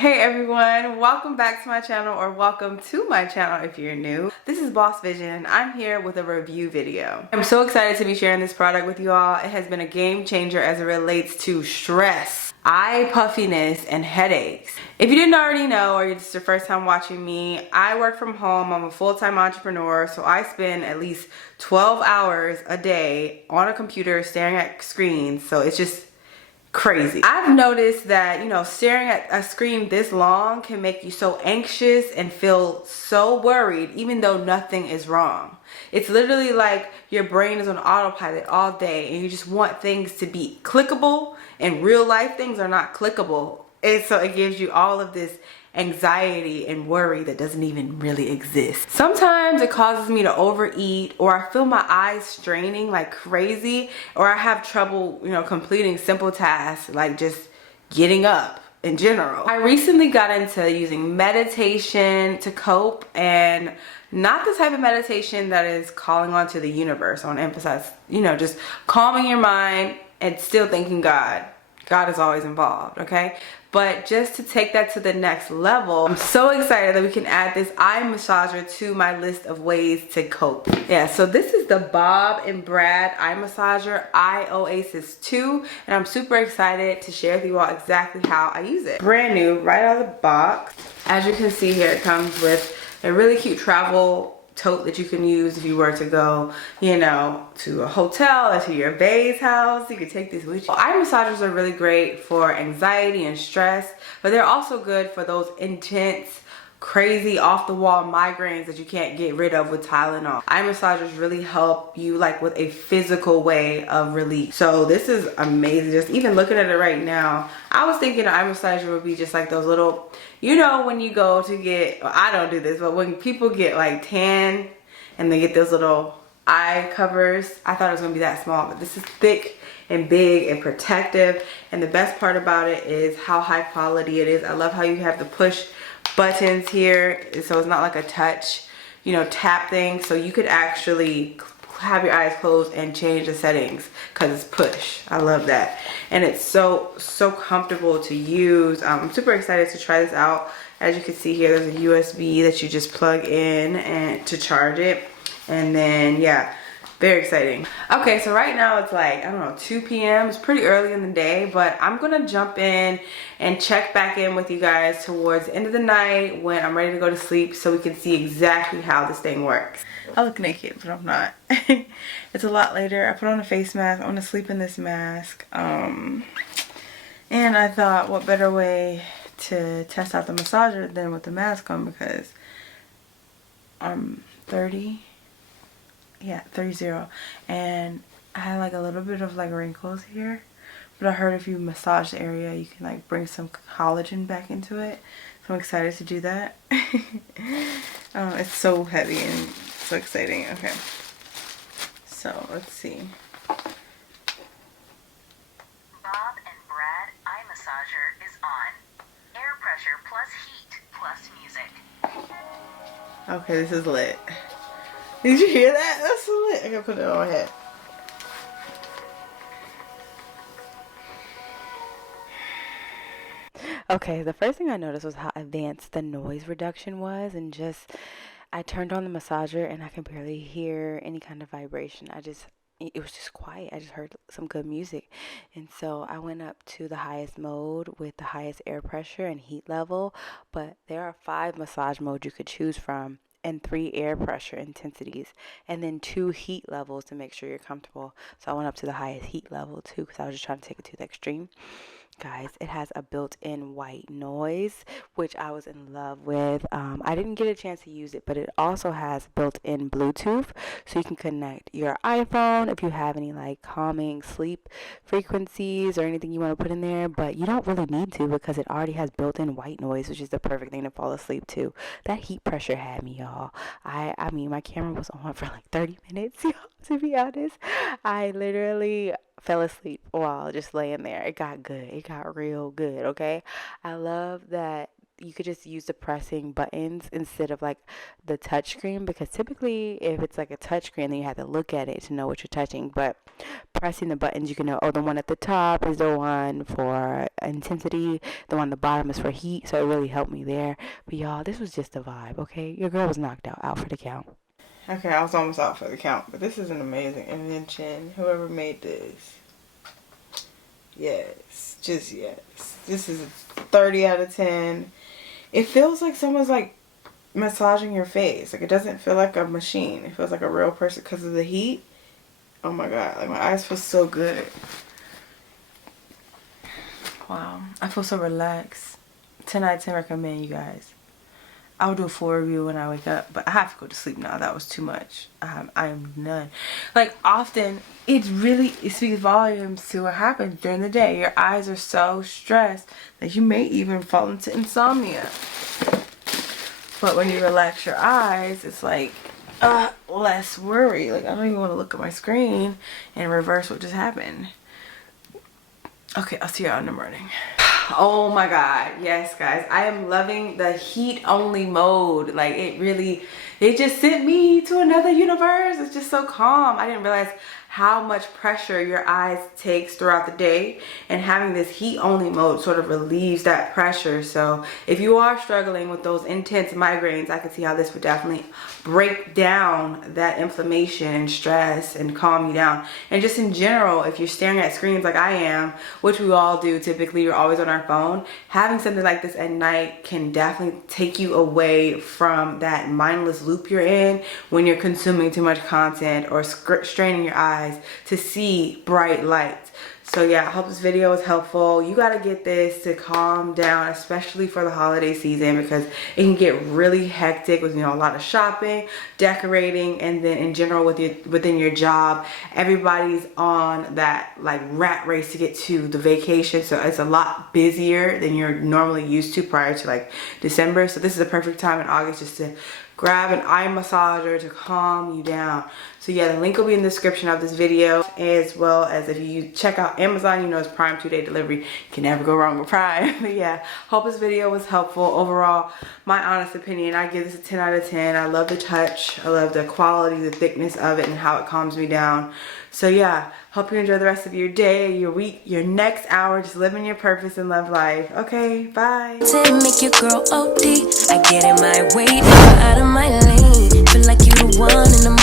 Hey everyone, welcome back to my channel, or welcome to my channel if you're new. This is Boss Vision. I'm here with a review video. I'm so excited to be sharing this product with you all. It has been a game changer as it relates to stress, eye puffiness, and headaches. If you didn't already know, or it's your first time watching me, I work from home. I'm a full-time entrepreneur, so I spend at least 12 hours a day on a computer staring at screens. So it's just crazy. I've noticed that, staring at a screen this long can make you so anxious and feel so worried even though nothing is wrong. It's literally like your brain is on autopilot all day and you just want things to be clickable, and real life things are not clickable. And so it gives you all of this anxiety and worry that doesn't even really exist. Sometimes it causes me to overeat, or I feel my eyes straining like crazy, or I have trouble, completing simple tasks like just getting up in general. I recently got into using meditation to cope, and not the type of meditation that is calling onto the universe. I want to emphasize, just calming your mind and still thanking God. God is always involved, okay? But just to take that to the next level, I'm so excited that we can add this eye massager to my list of ways to cope. Yeah, so this is the Bob and Brad eye massager Eye Oasis 2, and I'm super excited to share with you all exactly how I use it. Brand new, right out of the box. As you can see here, it comes with a really cute travel tote that you can use if you were to go, to a hotel or to your bae's house. You could take this with you. Eye massagers are really great for anxiety and stress, but they're also good for those intense, crazy, off-the-wall migraines that you can't get rid of with Tylenol. Eye massagers really help you with a physical way of relief. So this is amazing. Just even looking at it right now, I was thinking an eye massager would be just like those little, when you go to get, well, I don't do this, but when people get tan and they get those little eye covers, I thought it was gonna be that small, but this is thick and big and protective. And the best part about it is how high quality it is. I love how you have the push buttons here, so it's not like a touch, tap thing. So you could actually have your eyes closed and change the settings because it's push. I love that. And it's so comfortable to use. I'm super excited to try this out. As you can see here, there's a USB that you just plug in and to charge it. And then, yeah, very exciting. Okay, so right now it's I don't know, 2 p.m. It's pretty early in the day, but I'm gonna jump in and check back in with you guys towards the end of the night when I'm ready to go to sleep, so we can see exactly how this thing works. I look naked, but I'm not. It's a lot later. I put on a face mask. I want to sleep in this mask. And I thought, what better way to test out the massager than with the mask on, because I'm 30. Yeah, 30, and I had a little bit of wrinkles here, but I heard if you massage the area you can bring some collagen back into it, so I'm excited to do that. It's so heavy and so exciting. Okay, so let's see. Bob and Brad eye massager is on. Air pressure plus heat plus music. Okay, this is lit. Did you hear that? That's so lit. I gotta put it on my head. Okay, the first thing I noticed was how advanced the noise reduction was, and I turned on the massager and I can barely hear any kind of vibration. It was just quiet. I just heard some good music. And so I went up to the highest mode with the highest air pressure and heat level, but there are 5 massage modes you could choose from, and 3 air pressure intensities, and then 2 heat levels to make sure you're comfortable. So I went up to the highest heat level too, because I was just trying to take it to the extreme. Guys, it has a built-in white noise, which I was in love with. I didn't get a chance to use it, but it also has built-in Bluetooth, so you can connect your iPhone if you have any calming sleep frequencies or anything you want to put in there, but you don't really need to because it already has built-in white noise, which is the perfect thing to fall asleep to. That heat pressure had me, y'all. I mean, my camera was on for 30 minutes, y'all, to be honest. I literally fell asleep while just laying there. It got good. It got real good, okay? I love that you could just use the pressing buttons instead of like the touch screen, because typically if it's like a touch screen then you have to look at it to know what you're touching. But pressing the buttons, you can know, oh, the one at the top is the one for intensity, the one at the bottom is for heat. So it really helped me there. But y'all, this was just a vibe, okay? Your girl was knocked out for the count. Okay, I was almost out for the count, but this is an amazing invention. Whoever made this, yes, just yes. This is a 30 out of 10. It feels like someone's like massaging your face. Like, it doesn't feel like a machine. It feels like a real person because of the heat. Oh my god, like my eyes feel so good. Wow, I feel so relaxed. 10 out of 10 recommend, you guys. I'll do a full review when I wake up, but I have to go to sleep now. That was too much. I am done. Like, often it speaks volumes to what happens during the day. Your eyes are so stressed that you may even fall into insomnia. But when you relax your eyes, it's like less worry. Like, I don't even want to look at my screen and reverse what just happened. Okay, I'll see y'all in the morning. Oh my god, yes guys, I am loving the heat only mode. Like, it just sent me to another universe. It's just so calm. I didn't realize how much pressure your eyes takes throughout the day, and having this heat only mode sort of relieves that pressure. So if you are struggling with those intense migraines, I can see how this would definitely break down that inflammation and stress and calm you down. And just in general, if you're staring at screens like I am, which we all do typically, you're always on our phone, having something like this at night can definitely take you away from that mindless loop you're in when you're consuming too much content or straining your eyes to see bright lights. So yeah, I hope this video was helpful. You gotta get this to calm down, especially for the holiday season, because it can get really hectic with, you know, a lot of shopping, decorating, and then in general within your job, everybody's on that like rat race to get to the vacation. So it's a lot busier than you're normally used to prior to like December. So this is a perfect time in August just to grab an eye massager to calm you down. So yeah, the link will be in the description of this video, as well as if you check out Amazon, you know it's Prime 2-day delivery. You can never go wrong with Prime. But yeah, hope this video was helpful. Overall, my honest opinion, I give this a 10 out of 10. I love the touch. I love the quality, the thickness of it, and how it calms me down. So yeah, hope you enjoy the rest of your day, your week, your next hour, just living your purpose and love life. Okay, bye. To make your girl OD, I get in my way, never out of my lane. Feel like you the one in the